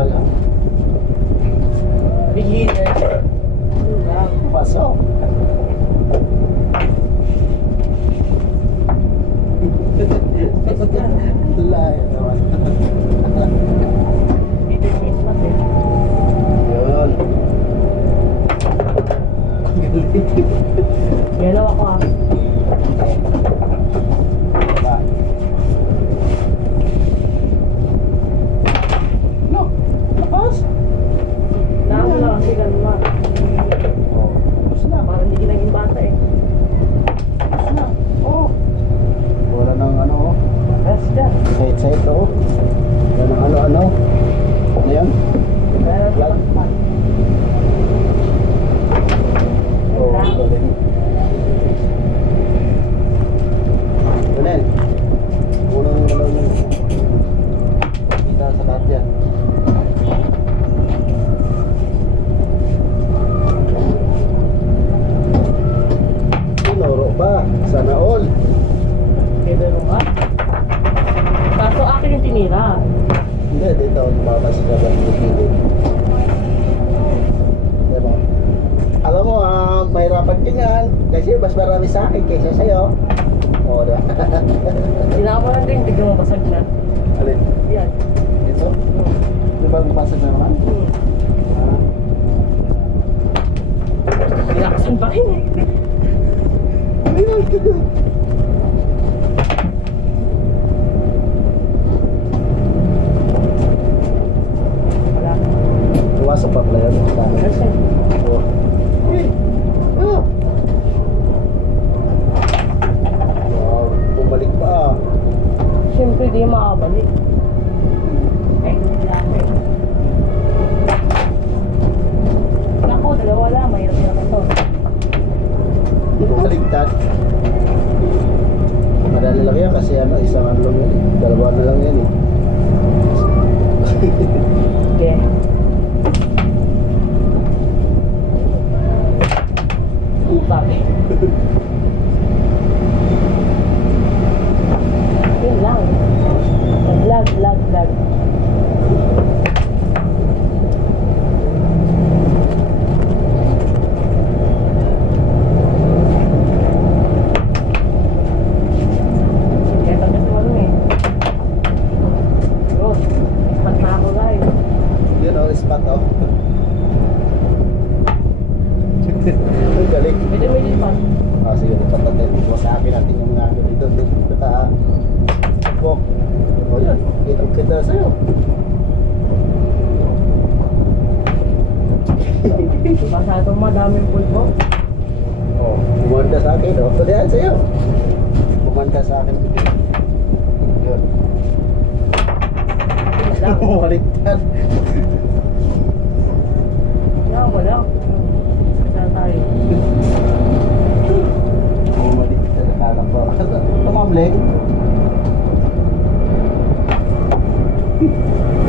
trabalhar. Vigília, né? Ocupação. rin yung tinira. Hindi, dito. Lumabas siya ng gilid. Diba? Alam mo, ah, mahirapan ka yan. Kasi mas marami sa akin kaysa sa'yo. Oo na. Ginawa lang din, bigyan mo basag na. Alin? Yan. Ito? Di ba mabasag na naman? Hmm. Ah. Hindi ako sumbahin eh. Hindi lang sa paglayo ng sana. Vlog, vlog, vlog. Masyadong madaming pulbo. Oh, kumanta sa akin, oh. So, diyan sa'yo. Kumanta sa akin. Yun. Wala. Baliktad. Wala, wala. Wala tayo. Oh, Bumaliktad. Akala ko. Tumambling. Thank you.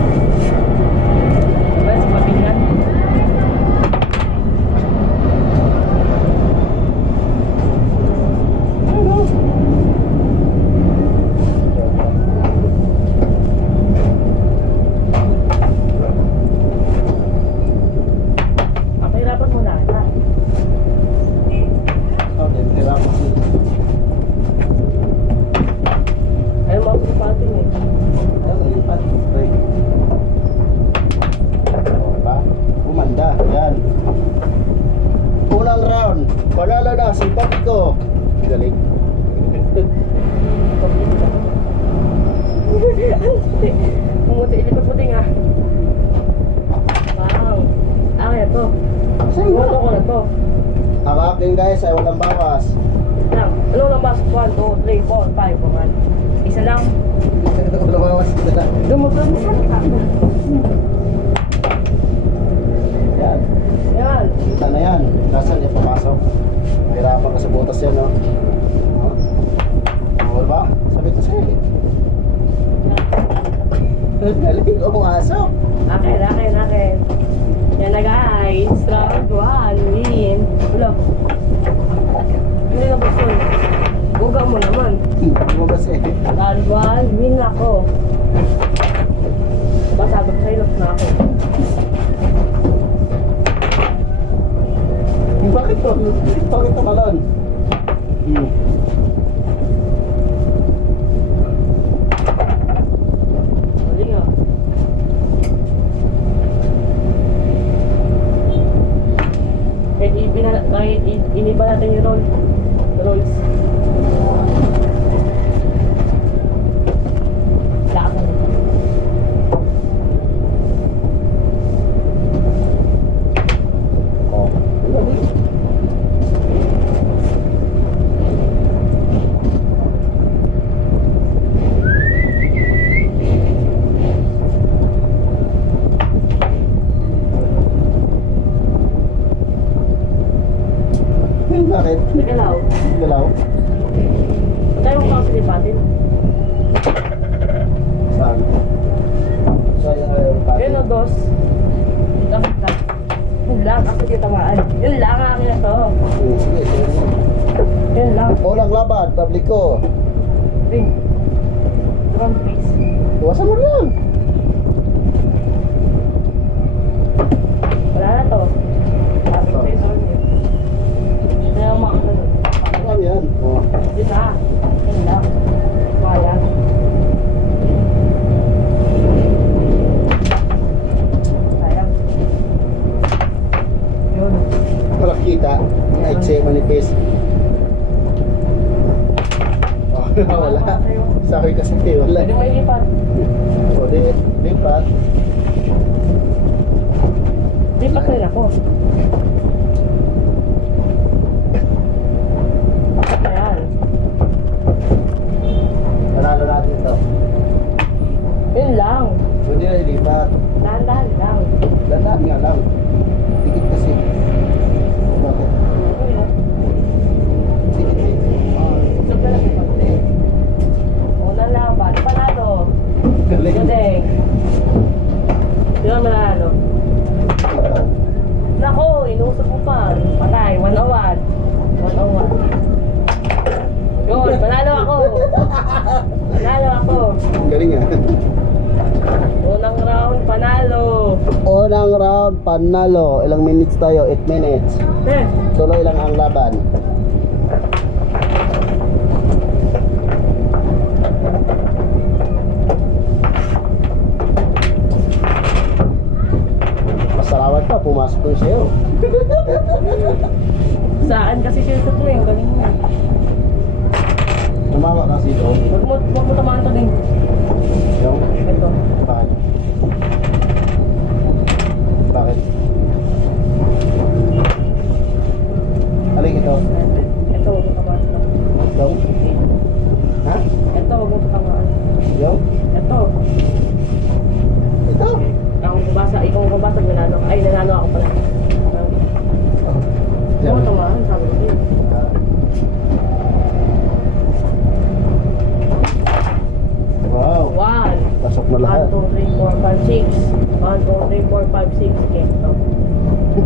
to. Saan ba? Moto ko na to. Naka-update guys ay walang bawas. Na, ano lang bawas? 1, 2, 3, 4, 5, mga. Isa lang. walang bawas. Dumutun na sana ka. Yan. Yan. Kita na yan. Nasaan niya pumasok? Mahirapan ka sa butas yan, no? Huh? Bawal ba? Sabi ko sa'yo, eh. Galing, umasok. Akin, akin, akin. Yan na guys. Round 1. Win. Wala. Hindi na gusto. Buga mo naman. Lumabas eh. Round 1. Win ako. Diba sabi ko sa'yo, lock na ako. Bakit to? Bakit to malon? Hmm. Mali nga. Kahit, ibina, kahit i- iniba natin yung roll. Rolls. Lakas na naman. Oh. Galing. Hmm, Bakit? Nagalaw. Galaw? Tayo mo pa silipatin. Saan? Saan yung ayaw pati? Yun o, dos. Dito, dito. Yun lang, ako dito tamaan. Yun lang, akin na to. Hmm, Sige, sige. Yun lang. Unang publiko. Ring. Front face. Iwasan mo lang. Wala na to. Sabi ko sa'yo, sorry. Kaya makakasunod. Ano yan? Oh. Yun na. Yun lang. Kaya. Sayang. Yun. Wala kita. Maiksi, manipis. Oh, wala. Sa akin kasi wala. Pwede mo ilipat. O, di, lipat. Lipat rin ako. Ayan. Panalo natin to. Yun lang. Pwede na ilipat. Dahan-dahan lang. Dandaan nga lang. Dikit kasi. Bakit? Uy, oh. Dikit eh. Oh, subla lang yung konti. Unang laban. Panalo. Galing. Galing. Sino ang manalo? Ikaw. Nako, inusap mo pa. Patay. 101. 101. Yun, panalo ako. Panalo ako. Galing ah. Unang round, panalo. Unang round, panalo. Ilang minutes tayo? 8 minutes. Tuloy lang ang laban. Masalamat pa, pumasok ko sa'yo. saan kasi siya ito eh. Ang galing mo. Tumawa kasi doon. Huwag mo, huwag mo tamaan to din. Yung, Ito. bakit? Bakit? Alin ito? Ito, huwag mo tamaan to. Yung? Ha? Ito, huwag mo tamaan. Yung? Ito. Ito? Ako bumasa, ikaw bumasa, nanalo. Ay, nanalo ako pala. Oh. Huwag mo tamaan, sabi ko yun. Ah. Wow, One. pasok na One, lahat. two, three, four, five, six. One, two, three, four, five, six. Okay, ito.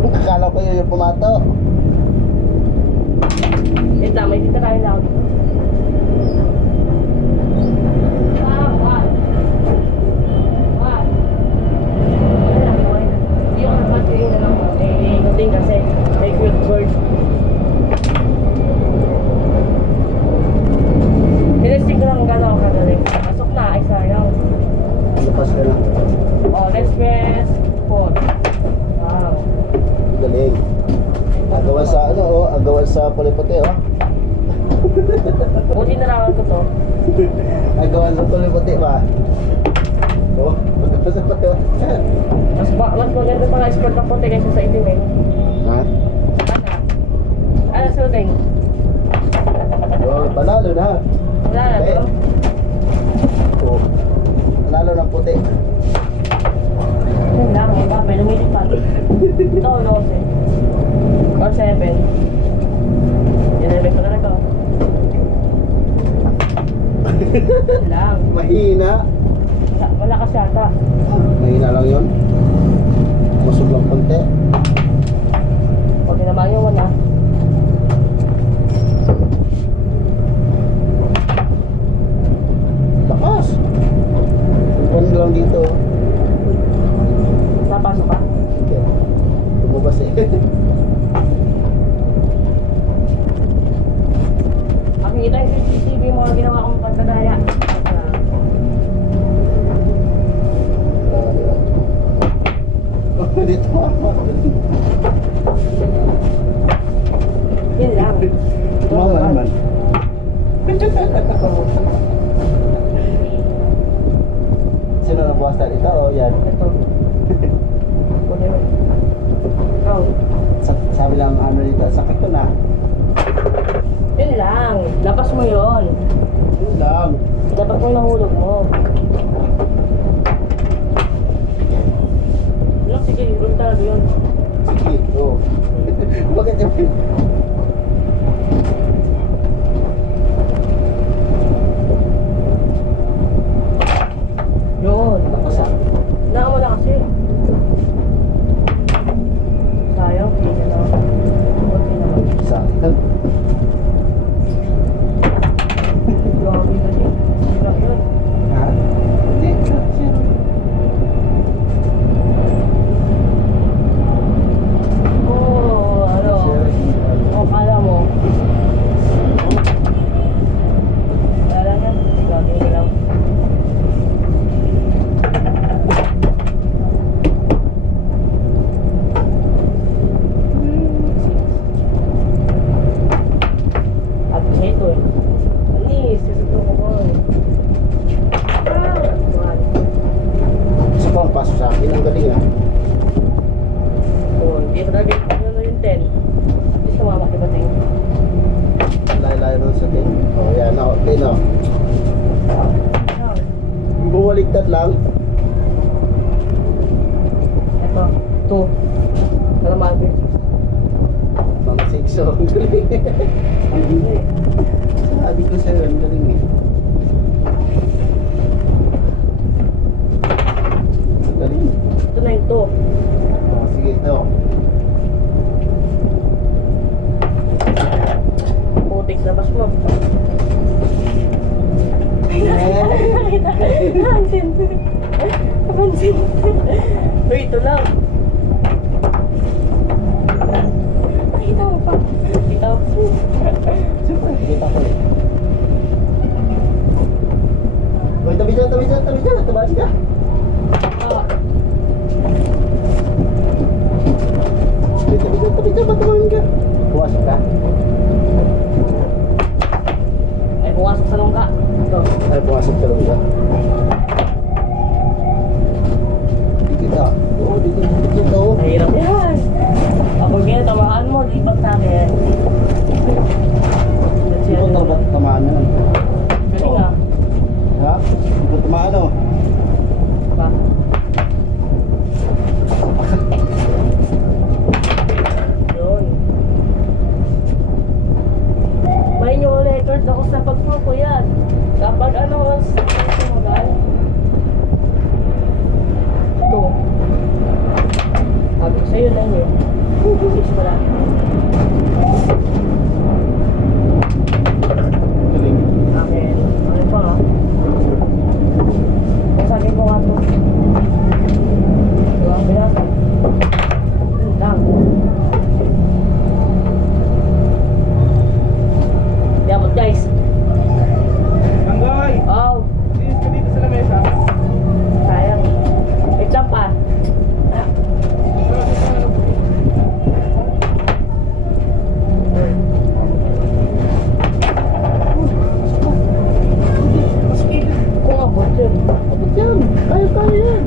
Akala ko yun yung pumato. Wait lang, may titirahin lang ako dito. Ah, one. One. Wala lang, okay na. Hindi ako nagpatuloy na lang. Eh, ikaw din kasi. May cute bird. Tinesting ko lang gano'n ako kagaling. Pasok na, ay sayang. Lapas ka na. Oh, let's press four. Wow. Galing. Agawan sa ano oh, agawan sa puliputi oh. Buti na lang ko to. Agawan sa puliputi ba? Oh, agawan sa puti oh. Mas, ba, pa nga sport ng puti kaysa sa itim eh. Ha? Sana. Oh, panalo na. Wala na to. Oh. Panalo ng puti. Yun lang, eh. Ba, may lumilipad. Ito, 12. Or 7. Inilibig ko na rin ko. Yun lang. Mahina. Wala, wala ka yata. Mahina lang yun. Lang konti. Huwag naman yung wala. Lakas. Ipan lang dito. Napasok ka? Okay. Lumabas eh. Makikita yung CCTV yung mga ginawa kong pagdadaya. Oh, dito ako. Yun lang. Tumama naman. Sino na buwas tayo ito? O yan. Ito. Oh. Sa, sabi lang ano dito, sakit ko na. Yun lang. Lapas mo yun. Yun lang. Dapat mo nahulog mo. Yun, sige, yun talaga yun. Sige, oo. Bakit yung... Yun. Lakas ah. Nakamala kasi. Sayang, hindi na lang. Kunti naman. Sa Grabe kasi. Hindi lang yun. Ha? Hindi. Sir. Oo, ano. O, kala mo. Wala lang yan. Gagawin ko lang. Sabi siya ito eh. Anis, susunod ko ko eh. Ah, mahal. Isa pa ang paso sa akin. Ang galing ah. Oh, hindi ko talaga ano yung 10. Hindi sumama kay Bating. Layo-layo nun sa ting. Oh, yan. Oh, okay na. Bumaligtad lang. Ito, 2. Para mag Mga six. Oh, ang galing. Ang galing. Sabi ko sa'yo, ang galing eh. Ang galing. Ito na yung 2. Oh, sige, ito. Putik na bas mo. Pansin. Pansin. Uy, ito lang. Nakita mo pa. Ikaw. Siyempre, kita ko eh. Uy, tabi dyan, tabi dyan, tabi dyan. Tabas ka. Uy, tabi dyan, tabi dyan. Ka. Puwasok ka. Pumasok sa lungga. Ito. Ay, pumasok ka lang ka. Dito. Oo, dito, dito, dito. Mahirap yan. Kapag ganyan, tamaan mo, lipat sa akin. That's Dito yan. tabat tamaan na. Galing ah. Ha? Dito tamaan oh. Pa. Yun. May new record ako sa pagpupo yan. Kapag ano, sa sumagal. Ito. Sabi ko sa'yo na yun. Six pala. Tapos yan. Kaya-kaya yan.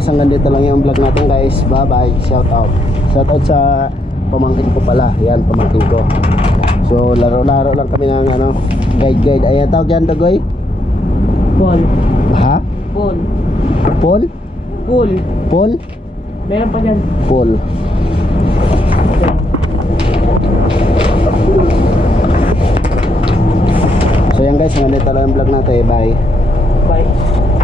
Guys, hanggang dito lang yung vlog natin guys. Bye bye. Shout out. Shout out sa pamangkin ko pala. Yan, pamangkin ko. So laro-laro lang kami ng ano, guide-guide. Ayan, tawag yan, Dagoy? Ball. Ha? Ball. Paul? Pool. Paul? Meron pa dyan. Paul. So yan guys, hanggang dito lang yung vlog natin. Bye. Bye.